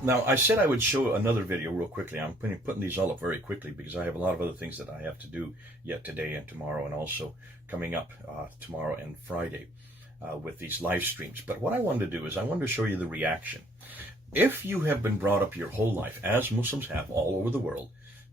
Now, I said I would show another video real quickly. I'm putting these all up very quickly because I have a lot of other things that I have to do yet today and tomorrow, and also coming up tomorrow and Friday with these live streams. But what I wanted to do is I wanted to show you the reaction. If you have been brought up your whole life, as Muslims have all over the world,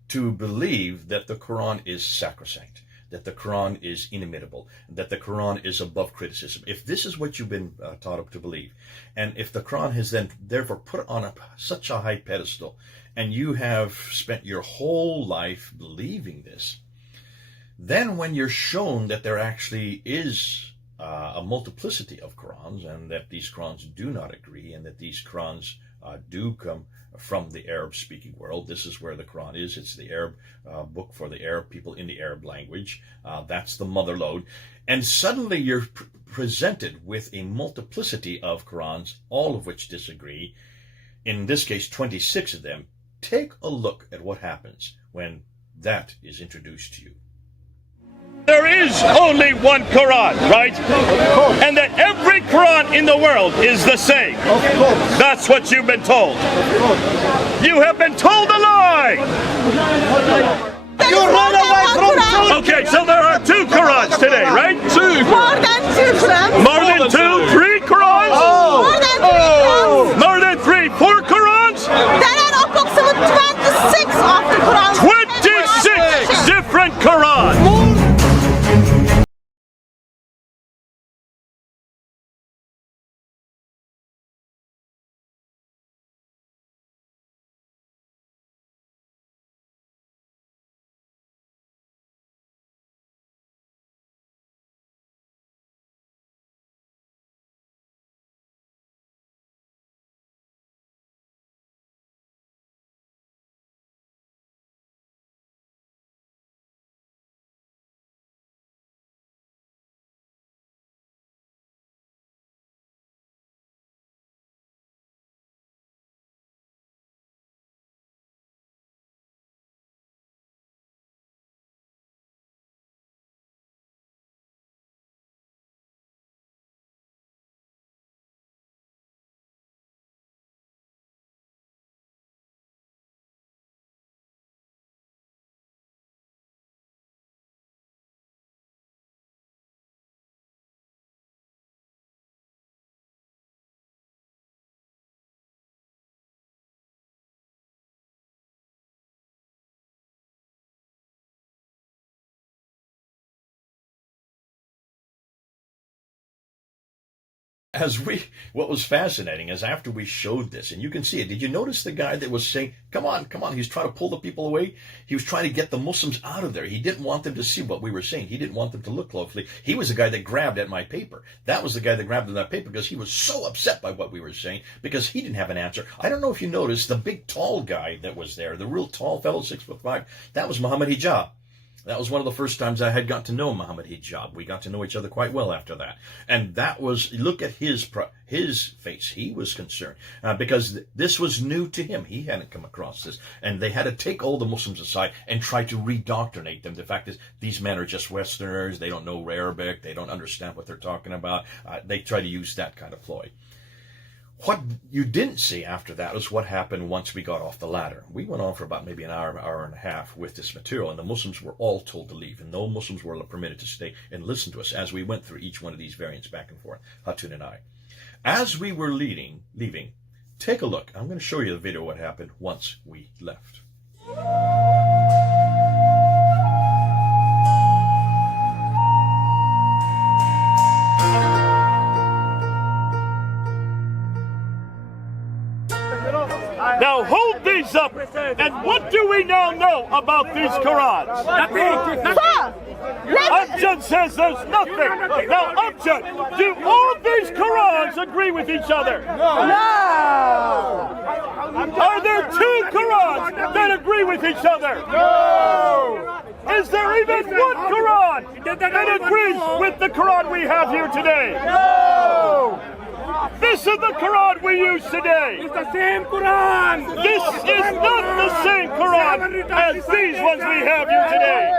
to believe that the Quran is sacrosanct, that the Quran is inimitable, that the Quran is above criticism. If this is what you've been taught up to believe, and if the Quran has then therefore put on such a high pedestal, and you have spent your whole life believing this, then when you're shown that there actually is a multiplicity of Qurans, and that these Qurans do not agree, and that these Qurans do come from the Arab-speaking world. This is where the Quran is. It's the Arab book for the Arab people in the Arab language. That's the mother lode. And suddenly you're presented with a multiplicity of Qurans, all of which disagree. In this case, 26 of them. Take a look at what happens when that is introduced to you. There is only one Quran, right? And that every Quran in the world is the same. That's what you've been told. You have been told a lie! You run away from truth! Okay, so there are two Qurans today, right? Two. More than two Qurans. More than two? Three Qurans? More than three Qurans. More than three? Four Qurans? There are approximately 26 of the Qurans. 26 different Qurans! What was fascinating is after we showed this, and you can see it, did you notice the guy that was saying, come on, he was trying to pull the people away? He was trying to get the Muslims out of there. He didn't want them to see what we were saying. He didn't want them to look closely. He was the guy that grabbed at my paper. That was the guy that grabbed at that paper because he was so upset by what we were saying because he didn't have an answer. I don't know if you noticed the big tall guy that was there, the real tall fellow, 6'5", that was Muhammad Hijab. That was one of the first times I had got to know Muhammad Hijab. We got to know each other quite well after that. And that was, look at his face. He was concerned because this was new to him. He hadn't come across this. And they had to take all the Muslims aside and try to redoctrinate them. The fact is, these men are just Westerners. They don't know Arabic. They don't understand what they're talking about. They try to use that kind of ploy. What you didn't see after that was what happened once we got off the ladder. We went on for about maybe an hour and a half with this material, and the Muslims were all told to leave, and no Muslims were permitted to stay and listen to us as we went through each one of these variants back and forth, Hatun and I. As we were leaving, take a look. I'm going to show you the video of what happened once we left. Now hold these up, and what do we now know about these Qurans? Abjad says there's nothing. Now, Abjad, do all these Qurans agree with each other? No. Are there two Qurans that agree with each other? No. Is there even one Quran that agrees with the Quran we have here today? No. This is the Quran we use today. It's the same Quran. This is not the same Quran as these ones we have here today.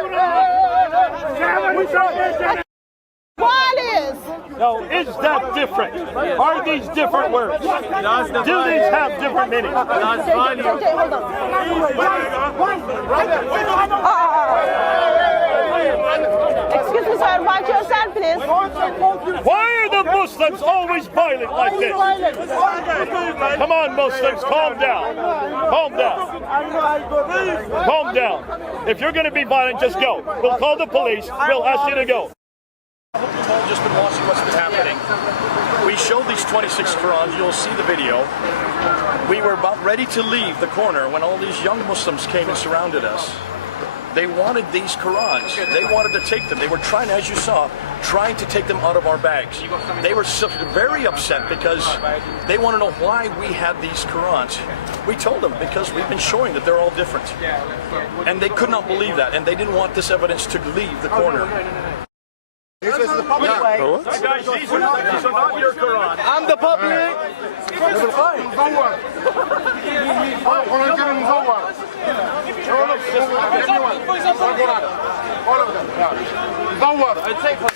¿Cuáles? No, is that different? Are these different words? Do these have different meanings? JJ, hold on. Excuse me, sir. Watch yourself, please. Why are the Muslims always violent like this? Come on, Muslims, calm down. Calm down. Calm down. If you're going to be violent, just go. We'll call the police. We'll ask you to go. I hope you've all just been watching what's been happening. We showed these 26 Qurans. You'll see the video. We were about ready to leave the corner when all these young Muslims came and surrounded us. They wanted these Qurans. They wanted to take them. They were trying, as you saw, trying to take them out of our bags. They were very upset because they want to know why we had these Qurans. We told them because we've been showing that they're all different. And they could not believe that, and they didn't want this evidence to leave the corner. This is the public way. Guys, these are not your Quran. I'm the public.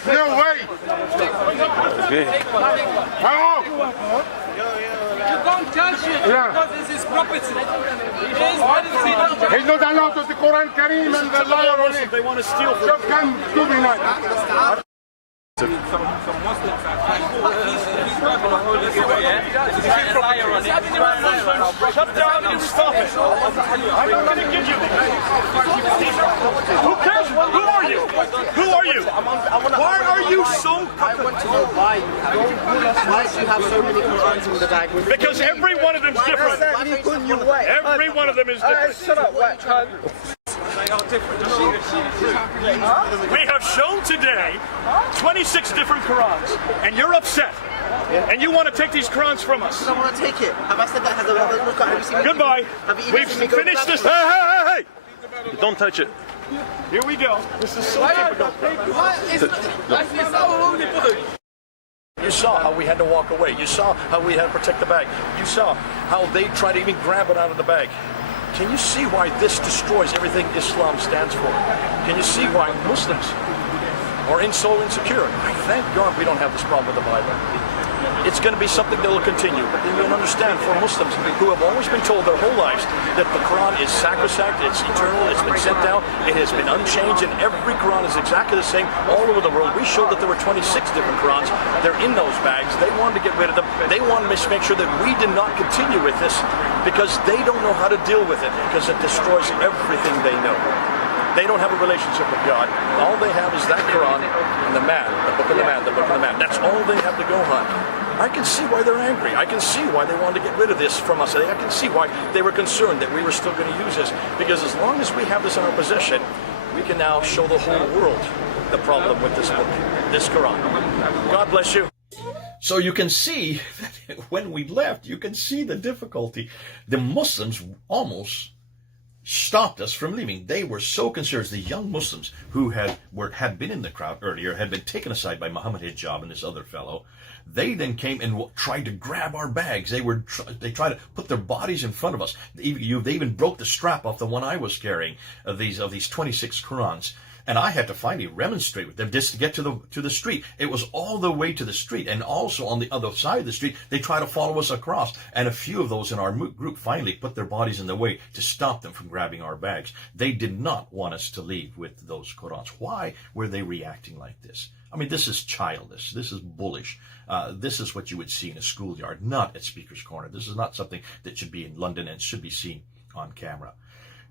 No way. You don't touch it because this is property. He's not allowed to the Quran Kareem and the liar on it. They want to steal from Just come to me now. Some Muslims are trying to he's not going to hold this away, yeah? He's trying to liar on it. Shut down and stop it. I'm not going to give you Who cares? Who are you? Who are you? Why are you so... I want to know why do you have so many Qurans in the bag? Because every one of them is different. Every one of them is different. Shut up, white cunt. We have shown today 26 different Qurans, and you're upset. And you want to take these Qurans from us. I don't want to take it. Have I said that? Have you seen me? Goodbye. We've finished this. Hey! Don't touch it. Here we go. This is so typical. You saw how we had to walk away. You saw how we had to protect the bag. You saw how they tried to even grab it out of the bag. Can you see why this destroys everything Islam stands for? Can you see why Muslims are so insecure? I thank God we don't have this problem with the Bible. It's going to be something that will continue. But then you'll understand for Muslims who have always been told their whole lives that the Quran is sacrosanct, it's eternal, it's been sent down, it has been unchanged, and every Quran is exactly the same all over the world. We showed that there were 26 different Qurans. They're in those bags. They wanted to get rid of them. They wanted to make sure that we did not continue with this because they don't know how to deal with it because it destroys everything they know. They don't have a relationship with God. All they have is that Quran and the man, the book of the man, the book of the man. That's all they have to go on. I can see why they're angry. I can see why they wanted to get rid of this from us. I can see why they were concerned that we were still going to use this. Because as long as we have this in our possession, we can now show the whole world the problem with this book, this Quran. God bless you. So you can see that when we left, you can see the difficulty. The Muslims almost stopped us from leaving. They were so concerned. The young Muslims who had been in the crowd earlier, had been taken aside by Muhammad Hijab and this other fellow. They then came and tried to grab our bags. They tried to put their bodies in front of us. They even broke the strap off the one I was carrying of these 26 Qurans. And I had to finally remonstrate with them just to get to the street. It was all the way to the street. And also on the other side of the street, they tried to follow us across. And a few of those in our group finally put their bodies in the way to stop them from grabbing our bags. They did not want us to leave with those Qurans. Why were they reacting like this? I mean, this is childish. This is bullish. This is what you would see in a schoolyard, not at Speaker's Corner. This is not something that should be in London and should be seen on camera.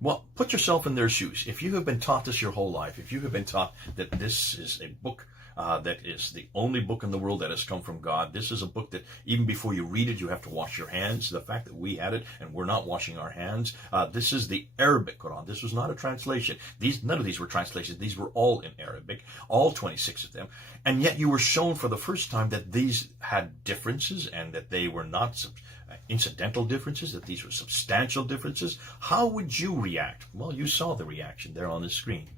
Well, put yourself in their shoes. If you have been taught this your whole life, if you have been taught that this is a book that is the only book in the world that has come from God, this is a book that even before you read it, you have to wash your hands. The fact that we had it and we're not washing our hands, this is the Arabic Quran. This was not a translation. None of these were translations. These were all in Arabic, all 26 of them. And yet you were shown for the first time that these had differences and that they were not incidental differences, that these were substantial differences. How would you react? Well, you saw the reaction there on the screen.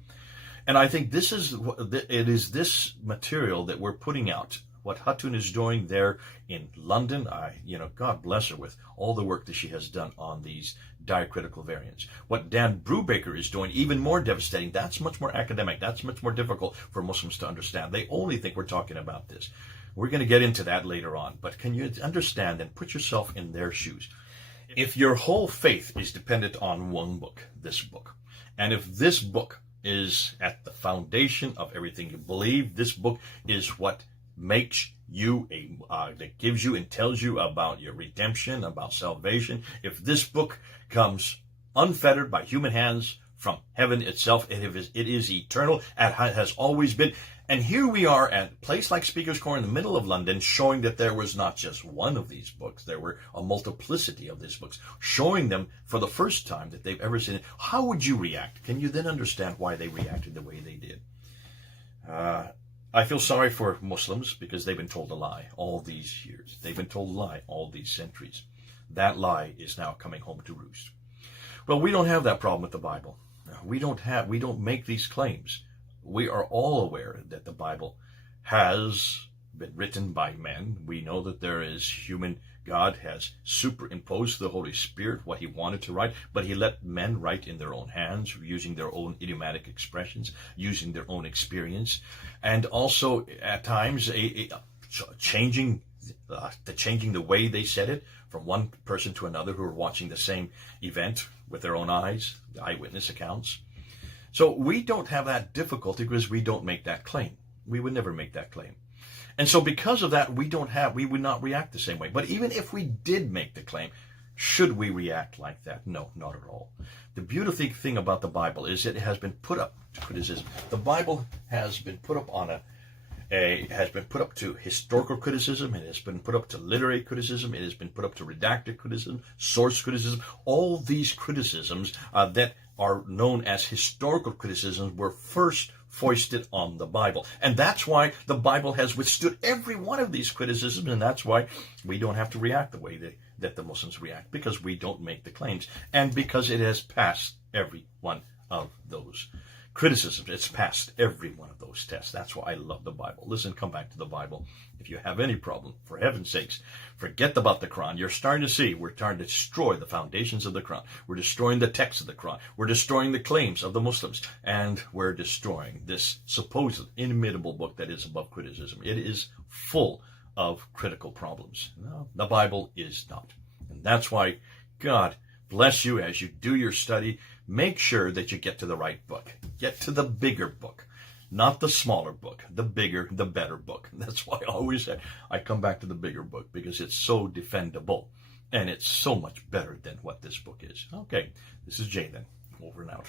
And I think it is this material that we're putting out what Hatun is doing there in London, God bless her with all the work that she has done on these diacritical variants. What Dan Brubaker is doing, even more devastating, that's much more academic. That's much more difficult for Muslims to understand. They only think we're talking about this. We're going to get into that later on. But can you understand and put yourself in their shoes? If your whole faith is dependent on one book, this book, and if this book is at the foundation of everything you believe, this book is what makes you that gives you and tells you about your redemption, about salvation. If this book comes unfettered by human hands from heaven itself, it is eternal and has always been. And here we are at a place like Speaker's Corner in the middle of London, showing that there was not just one of these books, there were a multiplicity of these books, showing them for the first time that they've ever seen it. How would you react? Can you then understand why they reacted the way they did? I feel sorry for Muslims because they've been told a lie all these years. They've been told a lie all these centuries. That lie is now coming home to roost. Well, we don't have that problem with the Bible. We don't make these claims. We are all aware that the Bible has been written by men. We know that there is God has superimposed the Holy Spirit, what he wanted to write, but he let men write in their own hands, using their own idiomatic expressions, using their own experience, and also at times changing the way they said it from one person to another who are watching the same event with their own eyes, the eyewitness accounts. So we don't have that difficulty because we don't make that claim. We would never make that claim. And so because of that, we would not react the same way. But even if we did make the claim, should we react like that? No, not at all. The beautiful thing about the Bible is it has been put up to criticism. The Bible has been put up to historical criticism. It has been put up to literary criticism. It has been put up to redacted criticism, source criticism. All these criticisms that are known as historical criticisms were first foisted on the Bible. And that's why the Bible has withstood every one of these criticisms, and that's why we don't have to react the way that the Muslims react, because we don't make the claims, and because it has passed every one of those criticisms. It's passed every one of those tests. That's why I love the Bible. Listen, come back to the Bible. If you have any problem, for heaven's sakes, forget about the Quran. You're starting to see we're trying to destroy the foundations of the Quran. We're destroying the text of the Quran. We're destroying the claims of the Muslims. And we're destroying this supposed inimitable book that is above criticism. It is full of critical problems. No, the Bible is not. And that's why God bless you as you do your study. Make sure that you get to the right book. Get to the bigger book, not the smaller book. The bigger, the better book. That's why I always say I come back to the bigger book, because it's so defendable and it's so much better than what this book is. Okay, this is Jay then. Over and out.